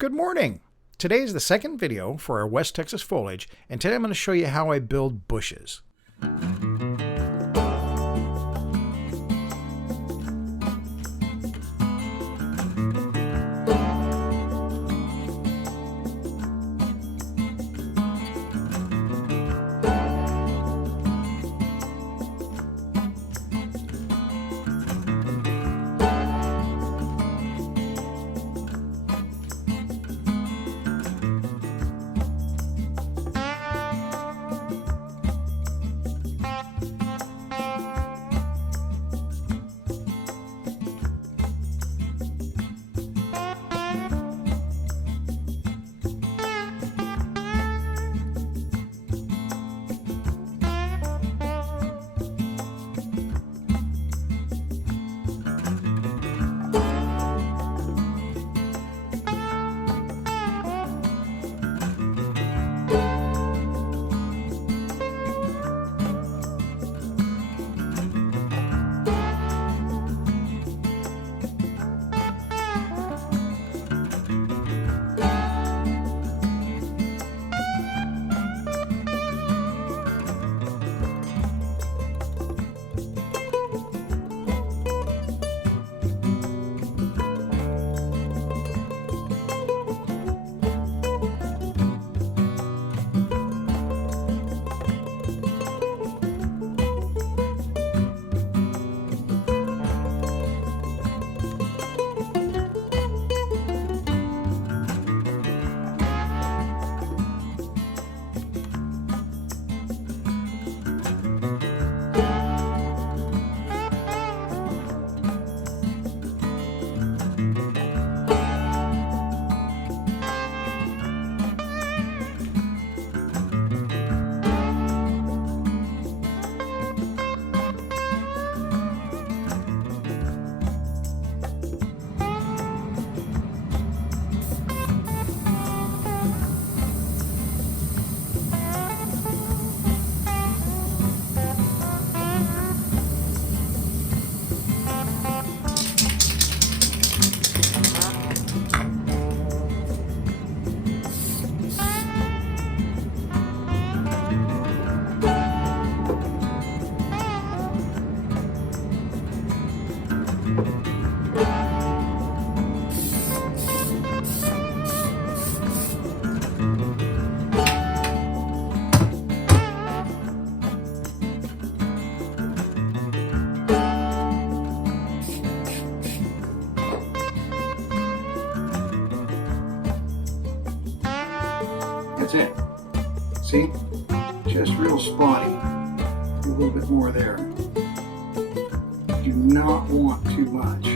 Good morning! Today is the second video for our West Texas foliage, and today I'm going to show you how I build bushes. That's it. See? Just real spotty. A little bit more there. Do not want too much.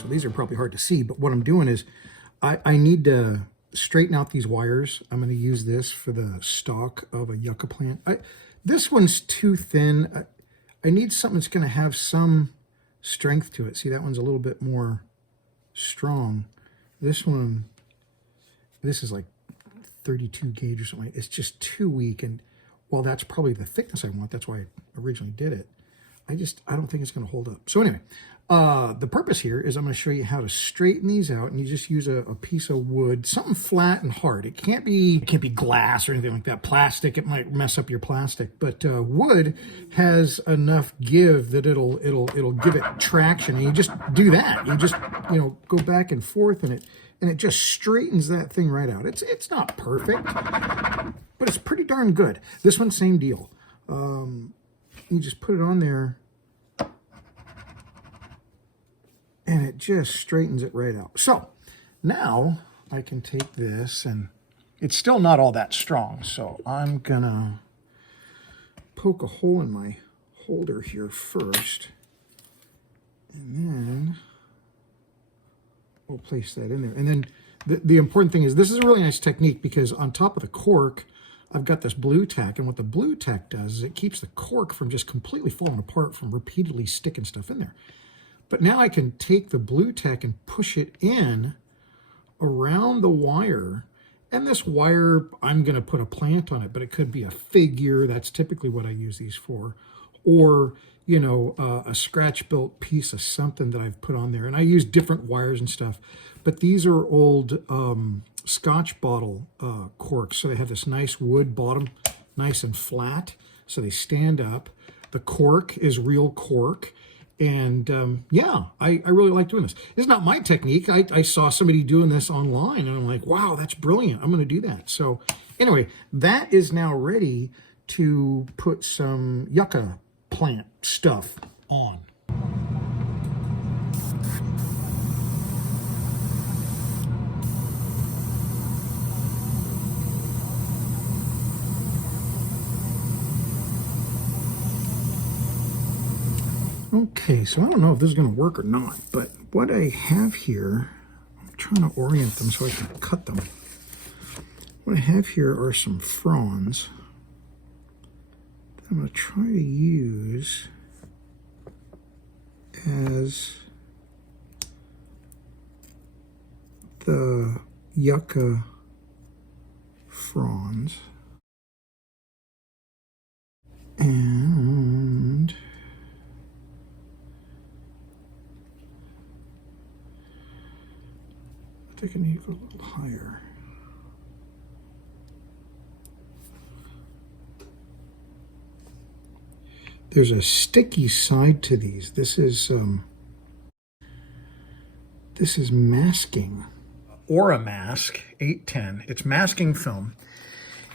so these are probably hard to see, but what I'm doing is I need to straighten out these wires. I'm going to use this for the stalk of a yucca plant. This one's too thin. I need something that's going to have some strength to it. See, that one's a little bit more strong. This one, this is like 32 gauge or something. It's just too weak, and while that's probably the thickness I want, that's why I originally did it, I don't think it's going to hold up. So anyway, the purpose here is I'm going to show you how to straighten these out, and you just use a piece of wood, something flat and hard. It can't be glass or anything like that. Plastic, it might mess up your plastic, but wood has enough give that it'll give it traction. And you just do that. You just go back and forth, and it just straightens that thing right out. It's not perfect, but it's pretty darn good. This one, same deal. You just put it on there, and it just straightens it right out. So now I can take this, and it's still not all that strong, so I'm gonna poke a hole in my holder here first, and then we'll place that in there. And then the important thing is, this is a really nice technique, because on top of the cork, I've got this Blu-Tack, and what the Blu-Tack does is it keeps the cork from just completely falling apart from repeatedly sticking stuff in there. But now I can take the Blu-Tack and push it in around the wire, and this wire, I'm going to put a plant on it, but it could be a figure. That's typically what I use these for. Or, a scratch-built piece of something that I've put on there. And I use different wires and stuff. But these are old Scotch bottle corks. So they have this nice wood bottom, nice and flat. So they stand up. The cork is real cork. And yeah, I really like doing this. It's not my technique. I saw somebody doing this online, and I'm like, wow, that's brilliant. I'm going to do that. So anyway, that is now ready to put some yucca plant stuff on. Okay, so I don't know if this is going to work or not, but what I have here, I'm trying to orient them so I can cut them. What I have here are some fronds that I'm going to try to use as the yucca fronds. And I think I need to go a little higher. There's a sticky side to these. This is masking. Oramask 810. It's masking film.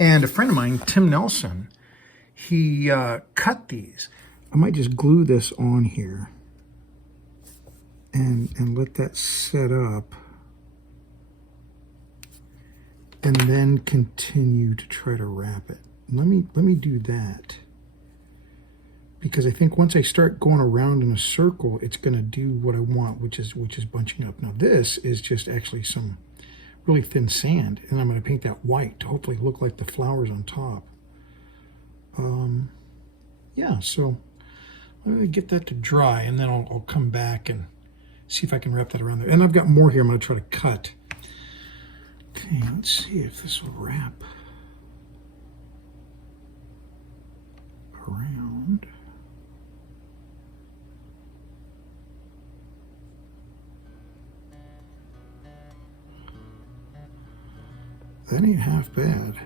And a friend of mine, Tim Nelson, he cut these. I might just glue this on here and let that set up, and then continue to try to wrap it. Let me do that, because I think once I start going around in a circle, it's going to do what I want, which is bunching up. Now this is just actually some really thin sand, and I'm going to paint that white to hopefully look like the flowers on top. Yeah, so I'm going to get that to dry, and then I'll come back and see if I can wrap that around there. And I've got more here I'm going to try to cut. Okay, let's see if this will wrap around. That ain't half bad.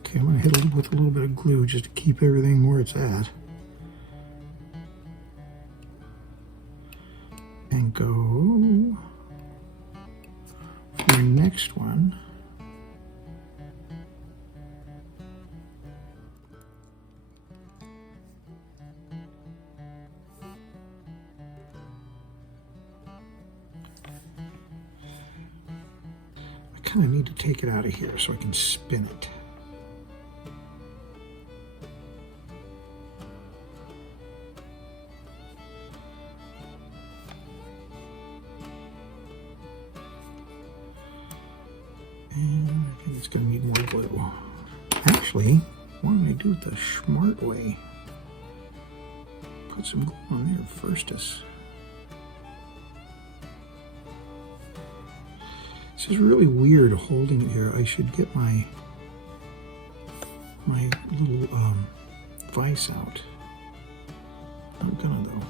Okay, I'm going to hit it with a little bit of glue just to keep everything where it's at. And go for the next one. I kind of need to take it out of here so I can spin it. it's going to need more glue. Actually, why don't I do it the smart way? Put some glue on there first. This is really weird holding it here. I should get my little vise out. I'm gonna though.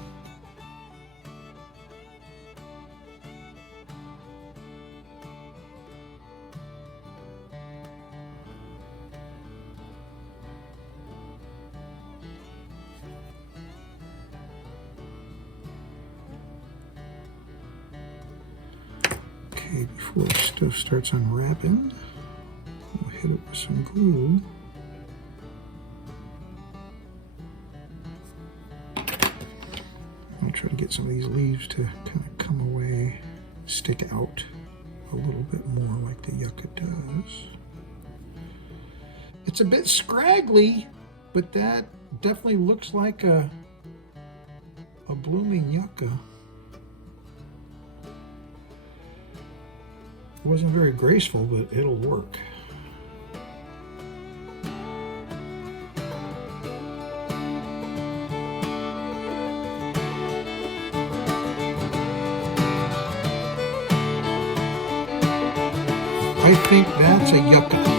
Okay, before stuff starts unwrapping, we'll hit it with some glue. I'll try to get some of these leaves to kind of come away, stick out a little bit more like the yucca does. It's a bit scraggly, but that definitely looks like a blooming yucca. It wasn't very graceful, but it'll work. I think that's a yucca.